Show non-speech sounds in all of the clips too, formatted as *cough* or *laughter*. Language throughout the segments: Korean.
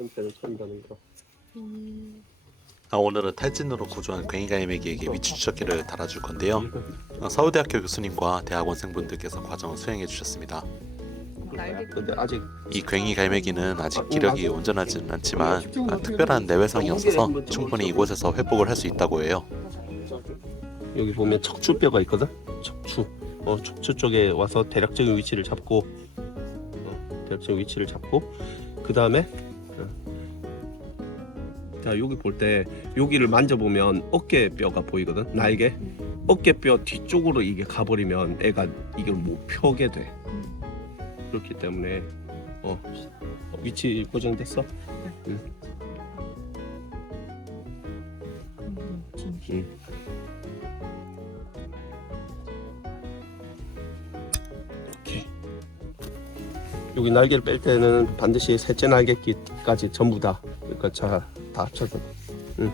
끈대를 선다는 거. 아, 오늘은 탈진으로 구조한 괭이가이맥이에게 위치 추적기를 달아줄 건데요. 어, 서울대학교 교수님과 대학원생분들께서 과정을 수행해 주셨습니다. 근데 아직 이 괭이 갈매기는 아직 기력이 온전하지는 않지만 아, 특별한 내외상이 없어서 충분히 이곳에서 회복을 할 수 있다고 해요. 여기 보면 척추뼈가 있거든. 척추. 어, 척추 쪽에 와서 대략적인 위치를 잡고 어, 대략적인 위치를 잡고 그 다음에 자 여기 볼 때 여기를 만져보면 어깨뼈가 보이거든. 날개. 어깨뼈 뒤쪽으로 이게 가버리면 애가 이걸 못 펴게 돼. 그렇기 때문에 어, 어, 위치 고정됐어? 응. 응. 이렇게. 여기 날개를 뺄 때는 반드시 셋째 날개끼까지 전부 다 그러니까 자, 다 합쳐서 응.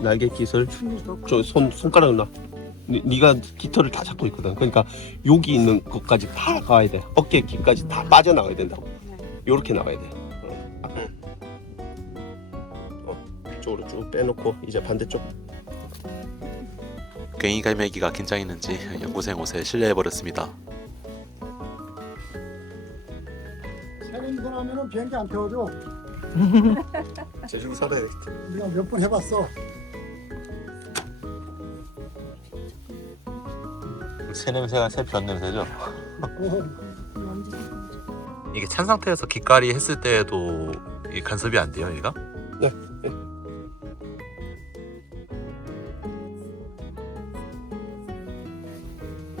날개 깃을 저손 손가락을 놔. 니, 네가 깃털을 다 잡고 있거든. 그러니까 여기 있는 것까지 다 가야 돼. 어깨 깃까지 다 빠져나가야 된다고. 요렇게 나가야 돼. 어. 어, 이쪽으로 쭉 빼놓고 이제 반대쪽. 괭이 갈매기가 긴장했는지 연구생 옷에 실례해버렸습니다. 세련이고 나면은 비행기 안 태워줘. 제주도 살아야 돼. 우리가 몇 번 해봤어. 새 냄새가 새 변 냄새죠? 오, 이게 찬 상태에서 깃깔이 했을 때에도 이 간섭이 안 돼요, 얘가? 네. 네.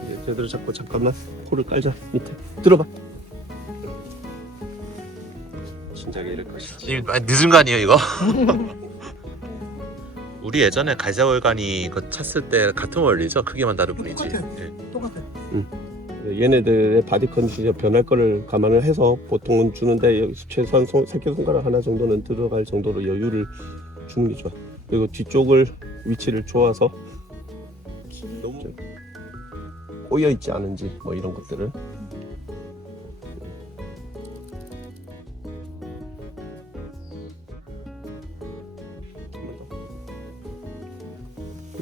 이제 제대로 잡고 잠깐만 코를 깔자 밑에 들어봐. 진작에 이럴 것이지. 이 많이 늦은 거 아니에요, 이거? *laughs* 우리 예전에 갈색월간이 이거 찼을 때 같은 원리죠? 크기만 다른 뿐이지. 똑같아. 예. 똑같아. 얘네들의 바디 컨디션이 변할 거를 감안을 해서 보통은 주는데 최소한 손, 새끼손가락 하나 정도는 들어갈 정도로 여유를 주는 게 좋아. 그리고 뒤쪽을 위치를 좋아서 너무 꼬여 있지 않은지 뭐 이런 것들을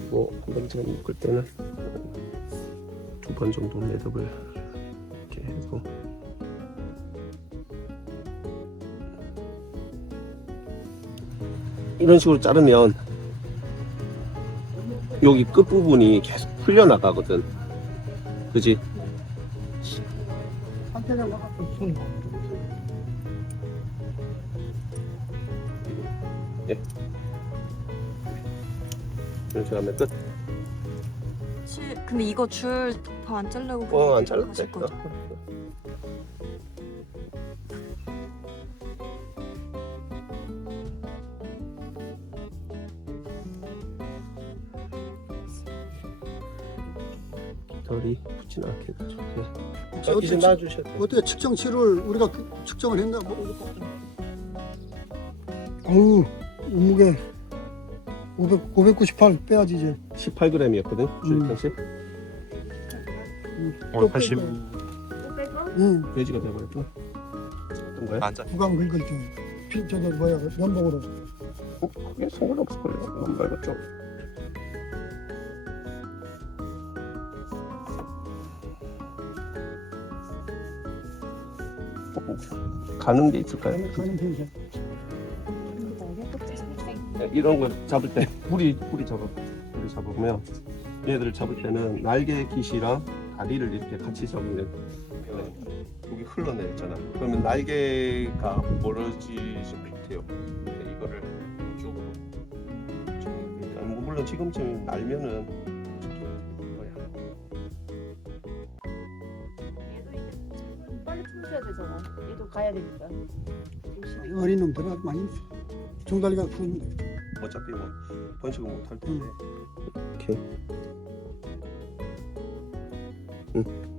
그리고 한 번째 묶을 때는 두 번 정도 매듭을 이렇게 해서 이런 식으로 자르면 여기 끝부분이 계속 풀려나가거든 그지? 손. 이런 식으로 하면 끝. 실 근데 이거 줄 더 안 자르고 어, 안 그냥 잘랐대 하실 거죠? 덜이 붙진 않게 해가지고 그냥 혹시 어, 이제 어떻게, 놔주셔야 돼 어떻게 측정치를 우리가 그- 측정을 했나? 뭐, 어우, 몸무게 500, 598 빼야지 이제. 18g이었거든 음. 주입당시 오늘 80. 응, 돼지가 돼버렸구나 어떤 거야? 앉아. 구강 긁을 때. 피, 저기 뭐야, 그 면봉으로. 어, 그게 상관없을걸요 너무 맑았죠 가는 게 있을까요? 가는 편이죠. 네, 이런 거 잡을 때 뿌리 뿌리 잡아 뿌리 잡으면 얘들을 잡을 때는 날개 깃이랑 다리를 이렇게 같이 잡으면 네, 여기 흘러내렸잖아. 그러면 날개가 멀어지지 못해요. 근데 이거를 이쪽으로 그러니까 뭐 물론 지금쯤 날면은 거야. 빨리 주무셔야 되잖아. 얘도 가야 되니까. 어린 놈들은 많이 종달리가 큰 어차피 뭐 번식을 못할 텐데. 이렇게. 응.